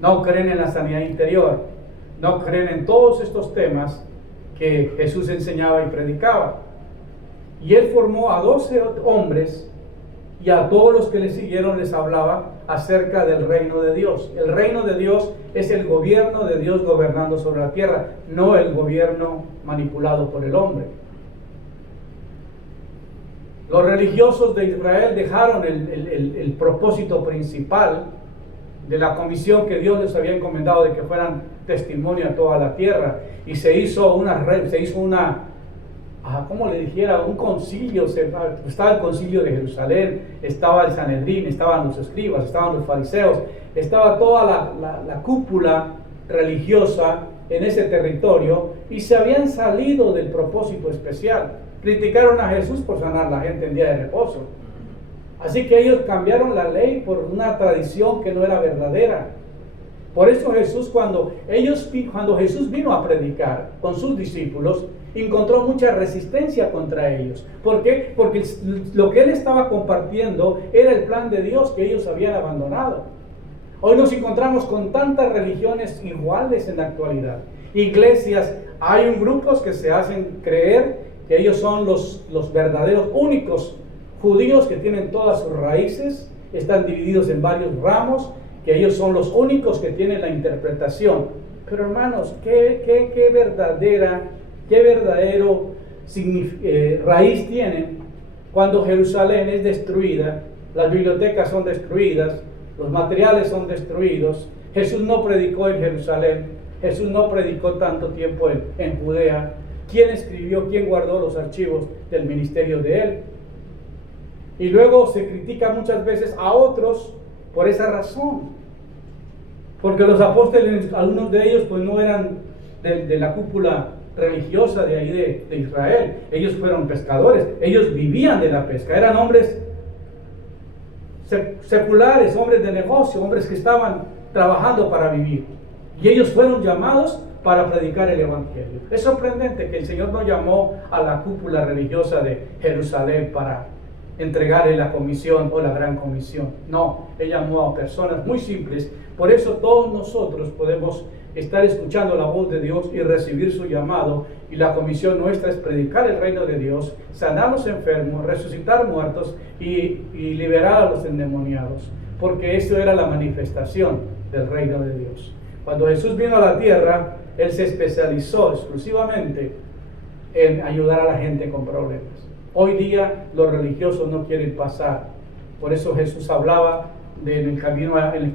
no creen en la sanidad interior, no creen en todos estos temas que Jesús enseñaba y predicaba. Y él formó a 12 hombres, y a todos los que le siguieron les hablaba acerca del reino de Dios. El reino de Dios es el gobierno de Dios gobernando sobre la tierra, no el gobierno manipulado por el hombre. Los religiosos de Israel dejaron el propósito principal de la comisión que Dios les había encomendado de que fueran testimonio a toda la tierra, y se hizo una como le dijera, un concilio. Estaba el concilio de Jerusalén, estaba el Sanedrín, estaban los escribas, estaban los fariseos, estaba toda la cúpula religiosa en ese territorio, y se habían salido del propósito especial. Criticaron a Jesús por sanar a la gente en día de reposo. Así que ellos cambiaron la ley por una tradición que no era verdadera. Por eso Jesús, cuando Jesús vino a predicar con sus discípulos, encontró mucha resistencia contra ellos. ¿Por qué? Porque lo que él estaba compartiendo era el plan de Dios que ellos habían abandonado. Hoy nos encontramos con tantas religiones iguales en la actualidad. Iglesias, hay grupos que se hacen creer que ellos son los verdaderos únicos judíos que tienen todas sus raíces, están divididos en varios ramos, que ellos son los únicos que tienen la interpretación. Pero hermanos, qué verdadero raíz tienen cuando Jerusalén es destruida, las bibliotecas son destruidas, los materiales son destruidos. Jesús no predicó en Jerusalén, Jesús no predicó tanto tiempo en Judea. ¿Quién escribió, quién guardó los archivos del ministerio de él? Y luego se critica muchas veces a otros por esa razón, porque los apóstoles, algunos de ellos pues no eran de la cúpula religiosa de ahí de Israel. Ellos fueron pescadores, ellos vivían de la pesca, eran hombres seculares, hombres de negocio, hombres que estaban trabajando para vivir, y ellos fueron llamados para predicar el evangelio. Es sorprendente que el Señor no llamó a la cúpula religiosa de Jerusalén para entregarle la comisión o la gran comisión. No, Él llamó a personas muy simples. Por eso todos nosotros podemos estar escuchando la voz de Dios y recibir su llamado, y la comisión nuestra es predicar el reino de Dios, sanar a los enfermos, resucitar muertos y liberar a los endemoniados, porque eso era la manifestación del reino de Dios. Cuando Jesús vino a la tierra, Él se especializó exclusivamente en ayudar a la gente con problemas. Hoy día los religiosos no quieren pasar. Por eso Jesús hablaba en el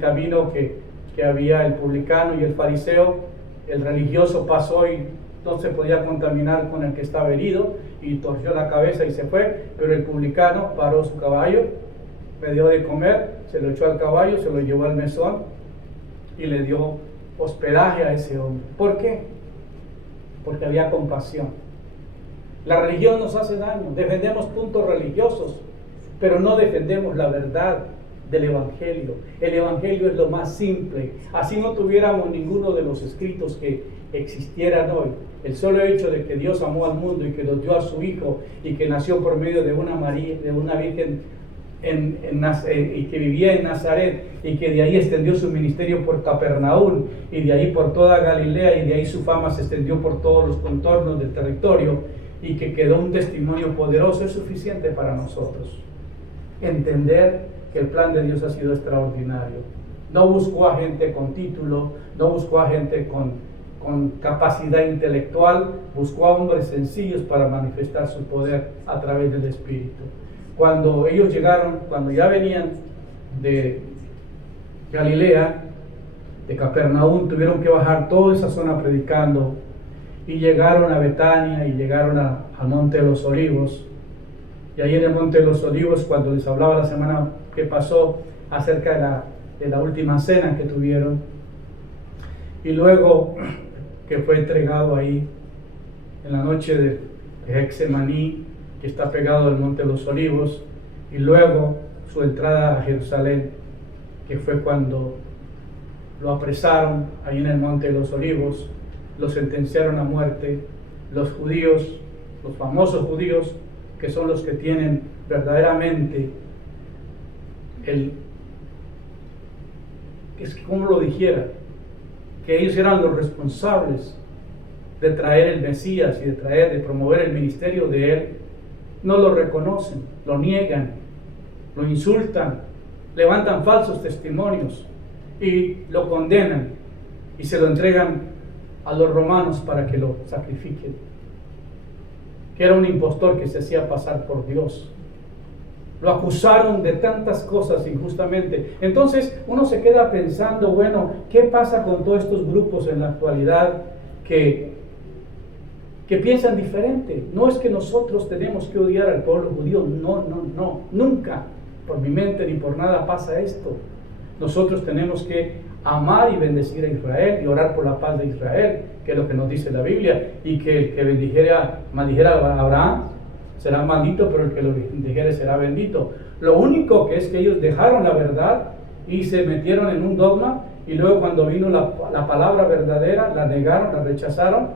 camino que había el publicano y el fariseo. El religioso pasó y no se podía contaminar con el que estaba herido, y torció la cabeza y se fue. Pero el publicano paró su caballo, le dio de comer, se lo echó al caballo, se lo llevó al mesón y le dio hospedaje a ese hombre. ¿Por qué? Porque había compasión. La religión nos hace daño, defendemos puntos religiosos, pero no defendemos la verdad del Evangelio. El Evangelio es lo más simple. Así no tuviéramos ninguno de los escritos que existieran hoy. El solo hecho de que Dios amó al mundo y que nos dio a su Hijo, y que nació por medio de una virgen y que vivía en Nazaret, y que de ahí extendió su ministerio por Capernaum, y de ahí por toda Galilea, y de ahí su fama se extendió por todos los contornos del territorio, y que quedó un testimonio poderoso, es suficiente para nosotros. Entender que el plan de Dios ha sido extraordinario. No buscó a gente con título, no buscó a gente con capacidad intelectual, buscó a hombres sencillos para manifestar su poder a través del Espíritu. Cuando ellos llegaron, cuando ya venían de Galilea, de Capernaum, tuvieron que bajar toda esa zona predicando, y llegaron a Betania y llegaron al Monte de los Olivos. Y ahí en el Monte de los Olivos, cuando les hablaba la semana que pasó acerca de la última cena que tuvieron, y luego que fue entregado ahí en la noche de Getsemaní, que está pegado al Monte de los Olivos, y luego su entrada a Jerusalén, que fue cuando lo apresaron ahí en el Monte de los Olivos, lo sentenciaron a muerte. Los judíos, los famosos judíos, que son los que tienen verdaderamente como lo dijera, que ellos eran los responsables de traer el Mesías y de promover el ministerio de él, no lo reconocen, lo niegan, lo insultan, levantan falsos testimonios y lo condenan y se lo entregan a los romanos para que lo sacrifiquen, que era un impostor que se hacía pasar por Dios. Lo acusaron de tantas cosas injustamente. Entonces uno se queda pensando, bueno, ¿qué pasa con todos estos grupos en la actualidad que que piensan diferente. No es que nosotros tenemos que odiar al pueblo judío, no, nunca por mi mente ni por nada pasa esto. Nosotros tenemos que amar y bendecir a Israel y orar por la paz de Israel, que es lo que nos dice la Biblia, y que el que maldijera a Abraham será maldito, pero el que lo bendijere será bendito. Lo único que es que ellos dejaron la verdad y se metieron en un dogma, y luego cuando vino la palabra verdadera, la negaron, la rechazaron,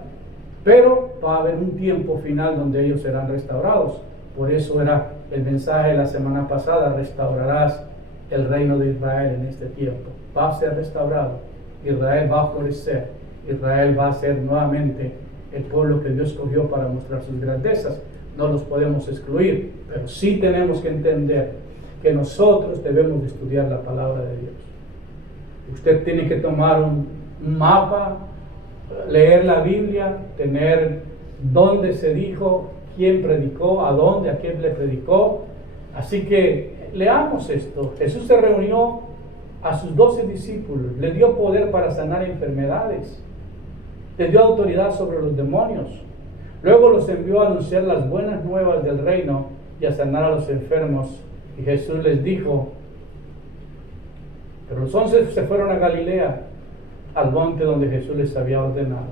pero va a haber un tiempo final donde ellos serán restaurados. Por eso era el mensaje de la semana pasada: restaurarás el reino de Israel en este tiempo. Va a ser restaurado, Israel va a florecer, Israel va a ser nuevamente el pueblo que Dios escogió para mostrar sus grandezas. No los podemos excluir, pero sí tenemos que entender que nosotros debemos de estudiar la palabra de Dios. Usted tiene que tomar un mapa, leer la Biblia, tener dónde se dijo, quién predicó, a dónde, a quién le predicó. Así que leamos esto. Jesús se reunió a sus 12 discípulos, les dio poder para sanar enfermedades, les dio autoridad sobre los demonios. Luego los envió a anunciar las buenas nuevas del reino y a sanar a los enfermos. Y Jesús les dijo, pero los 11 se fueron a Galilea, al monte donde Jesús les había ordenado.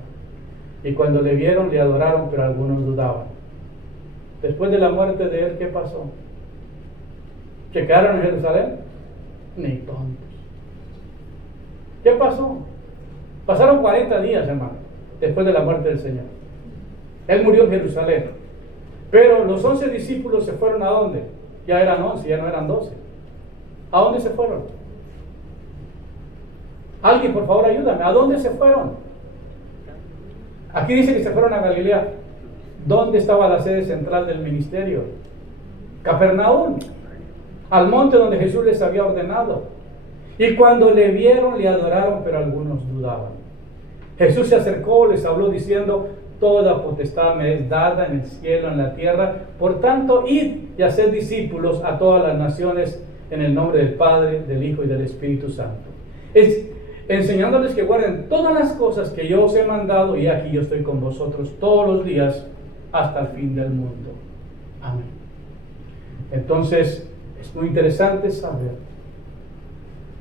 Y cuando le vieron, le adoraron, pero algunos dudaban. Después de la muerte de él, ¿qué pasó? ¿Se quedaron en Jerusalén? Ni tontos. ¿Qué pasó? Pasaron 40 días, hermano, después de la muerte del Señor. Él murió en Jerusalén. Pero los 11 discípulos se fueron, ¿a dónde? Ya eran 11, ya no eran 12. ¿A dónde se fueron? Alguien, por favor, ayúdame. ¿A dónde se fueron? Aquí dice que se fueron a Galilea. ¿Dónde estaba la sede central del ministerio? Capernaum, al monte donde Jesús les había ordenado. Y cuando le vieron, le adoraron, pero algunos dudaban. Jesús se acercó, les habló diciendo, toda potestad me es dada en el cielo, en la tierra. Por tanto, id y haced discípulos a todas las naciones en el nombre del Padre, del Hijo y del Espíritu Santo. Enseñándoles que guarden todas las cosas que yo os he mandado, y aquí yo estoy con vosotros todos los días hasta el fin del mundo. Amén. Entonces, es muy interesante saber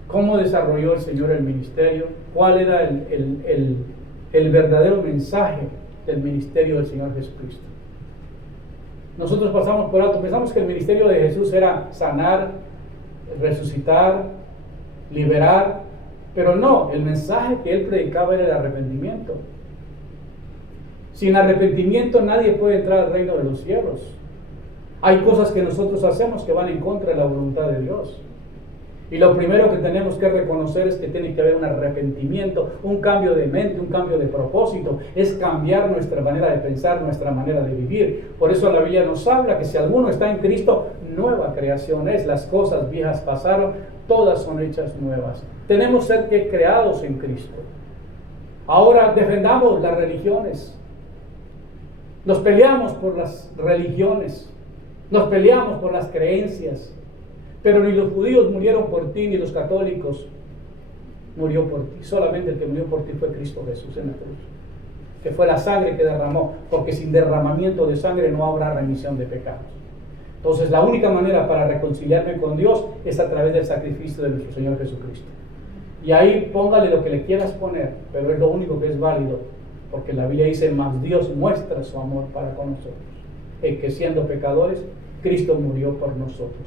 cómo desarrolló el Señor el ministerio, cuál era el verdadero mensaje del ministerio del Señor Jesucristo. Nosotros pasamos por alto, pensamos que el ministerio de Jesús era sanar, resucitar, liberar, pero no, el mensaje que él predicaba era el arrepentimiento. Sin arrepentimiento nadie puede entrar al reino de los cielos. Hay cosas que nosotros hacemos que van en contra de la voluntad de Dios. Y lo primero que tenemos que reconocer es que tiene que haber un arrepentimiento, un cambio de mente, un cambio de propósito. Es cambiar nuestra manera de pensar, nuestra manera de vivir. Por eso la Biblia nos habla que si alguno está en Cristo, nueva creación es. Las cosas viejas pasaron, todas son hechas nuevas. Tenemos que ser creados en Cristo. Ahora defendamos las religiones. Nos peleamos por las religiones. Nos peleamos por las creencias. Pero ni los judíos murieron por ti, ni los católicos murió por ti. Solamente el que murió por ti fue Cristo Jesús en la cruz, que fue la sangre que derramó, porque sin derramamiento de sangre no habrá remisión de pecados. Entonces la única manera para reconciliarme con Dios es a través del sacrificio de nuestro Señor Jesucristo. Y ahí póngale lo que le quieras poner, pero es lo único que es válido, porque la Biblia dice, mas Dios muestra su amor para con nosotros, en que siendo pecadores, Cristo murió por nosotros.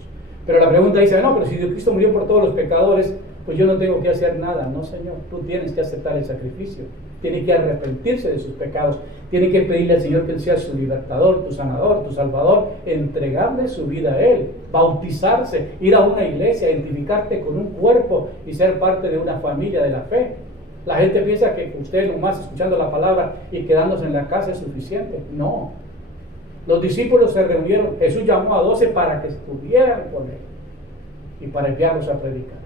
Pero la pregunta dice, no, pero si Cristo murió por todos los pecadores, pues yo no tengo que hacer nada. No, Señor, tú tienes que aceptar el sacrificio. Tiene que arrepentirse de sus pecados. Tiene que pedirle al Señor que Él sea su libertador, tu sanador, tu salvador. Entregarle su vida a Él. Bautizarse, ir a una iglesia, identificarte con un cuerpo y ser parte de una familia de la fe. La gente piensa que usted nomás escuchando la palabra y quedándose en la casa es suficiente. No. Los discípulos se reunieron, Jesús llamó a 12 para que estuvieran con él y para enviarlos a predicar.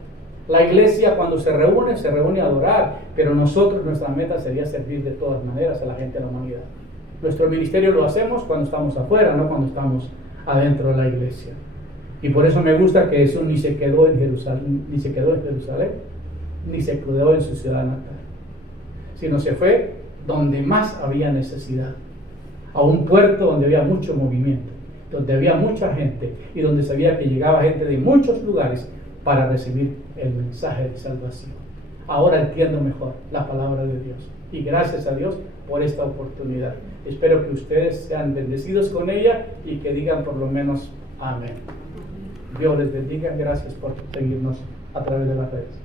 La iglesia cuando se reúne a adorar, pero nosotros, nuestra meta sería servir de todas maneras a la gente de la humanidad. Nuestro ministerio lo hacemos cuando estamos afuera, no cuando estamos adentro de la iglesia. Y por eso me gusta que Jesús ni se quedó en Jerusalén, ni se quedó en su ciudad natal, sino se fue donde más había necesidad. a un puerto donde había mucho movimiento, donde había mucha gente y donde sabía que llegaba gente de muchos lugares para recibir el mensaje de salvación. Ahora entiendo mejor la palabra de Dios y gracias a Dios por esta oportunidad. Espero que ustedes sean bendecidos con ella y que digan por lo menos amén. Dios les bendiga. Gracias por seguirnos a través de las redes.